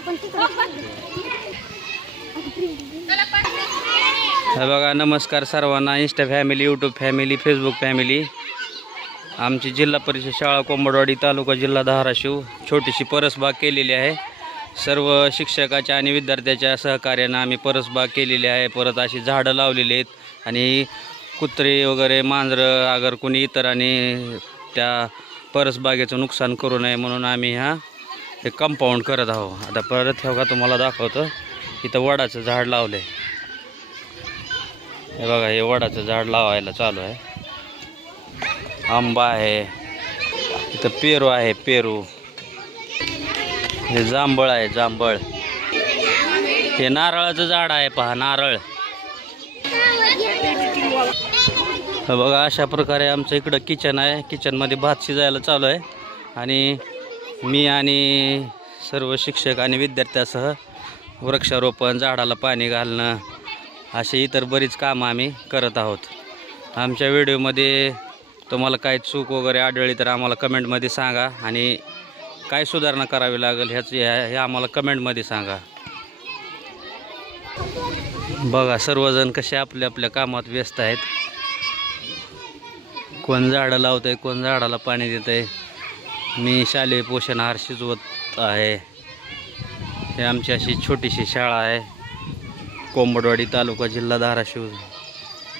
हे बघा, नमस्कार सर्वांना. Insta family, YouTube family, Facebook family. आमची जिल्हा परिषद शाळा कोंबडवाडी, तालुका जिल्हा धाराशिव छोटीशी परसबाग केलेली आहे. सर्व शिक्षकाच्या आणि विद्यार्थ्याच्या सहकार्यानं आम्ही परसबाग केलेली आहे. परत अशी झाडं लावलेली आहेत आणि कुत्रे वगैरे, मांजरं अगर कोणी इतरांनी त्या परसबागेचं नुकसान करू नये म्हणून आम्ही हे कंपाऊंड करत आहोत. आता परत हे बघा, तुम्हाला दाखवतो. इथं वडाचं झाड लावलं आहे. हे बघा, हे वडाचं झाड लावायला चालू आहे. आंबा आहे, इथं पेरू आहे, पेरू. हे जांभळ आहे, जांभळ. हे नारळाचं झाड आहे, पहा, नारळ. हे बघा, अशा प्रकारे आमचं इकडं किचन आहे. किचनमध्ये भात शिजायला चालू आहे आणि मी आणि सर्व शिक्षक आणि विद्यार्थ्यासह वृक्षारोपण, झाडाला पाणी घालणं, असे इतर बरीच कामं आम्ही करत आहोत. आमच्या व्हिडिओमध्ये तुम्हाला काही चूक वगैरे आढळली तर आम्हाला कमेंटमध्ये सांगा आणि काय सुधारणा करावी लागेल हे आम्हाला कमेंटमध्ये सांगा. बघा, सर्वजण कसे आपल्या आपल्या कामात व्यस्त आहेत. कोण झाडं लावत आहे, कोण झाडाला पाणी देत आहे. मी शालेय पोषण आहार शिजवत आहे. हे आमची अशी छोटीशी शाळा आहे, कोंबडवाडी, तालुका जिल्हा धाराशिव.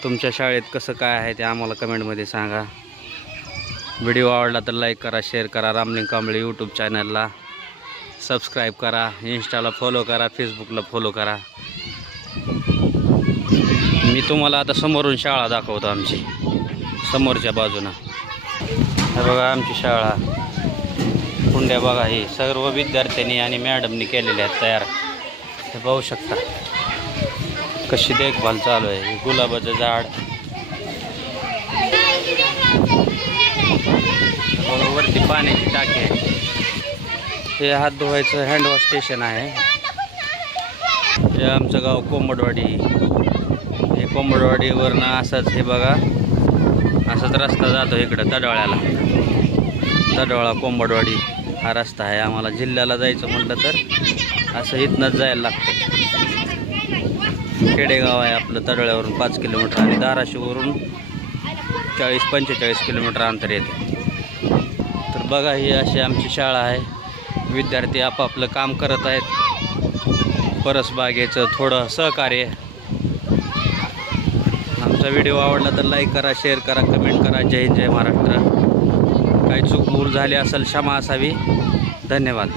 तुमच्या शाळेत कसं काय आहे ते आम्हाला कमेंटमध्ये सांगा. व्हिडिओ आवडला तर लाईक करा, शेअर करा. रामलिंग कांबळे यूट्यूब चॅनलला सबस्क्राईब करा, इंस्टाला फॉलो करा, फेसबुकला फॉलो करा. मी तुम्हाला आता समोरून शाळा दाखवतो, आमची समोरच्या बाजूनं. हे बघा आमची शाळा. कुंड्या बघा, ही सर्व विद्यार्थ्यांनी आणि मॅडमनी केलेल्या आहेत तयार. हे पाहू शकता कशी देखभाल चालू आहे. हे गुलाबाचं झाड. वरती पाण्याची टाकी आहे. हे हात धुवायचं हँडवॉश स्टेशन आहे. हे आमचं गाव कोंबडवाडी. हे कोंबडवाडीवरनं असंच, हे बघा, असाच रस्ता जातो इकडं तडोळ्याला. तडोळा कोंबडवाडी हा रस्ता आहे. आम्हाला जिल्ह्याला जायचं म्हटलं तर असं इथनंच जायला लागतं. खेडेगाव आहे आपलं. तडोळ्यावरून 5 किलोमीटर आणि धाराशिववरून 40-45 किलोमीटर अंतर येते. तर बघा, ही अशी आमची शाळा आहे. विद्यार्थी आपापलं काम करत आहेत. परसबागेचं थोडं सहकार्य. आमचा व्हिडिओ आवडला तर लाईक करा, शेअर करा, कमेंट करा. जय हिंद, जय महाराष्ट्र. काही चूक भूल झाली असेल क्षमा असावी. धन्यवाद.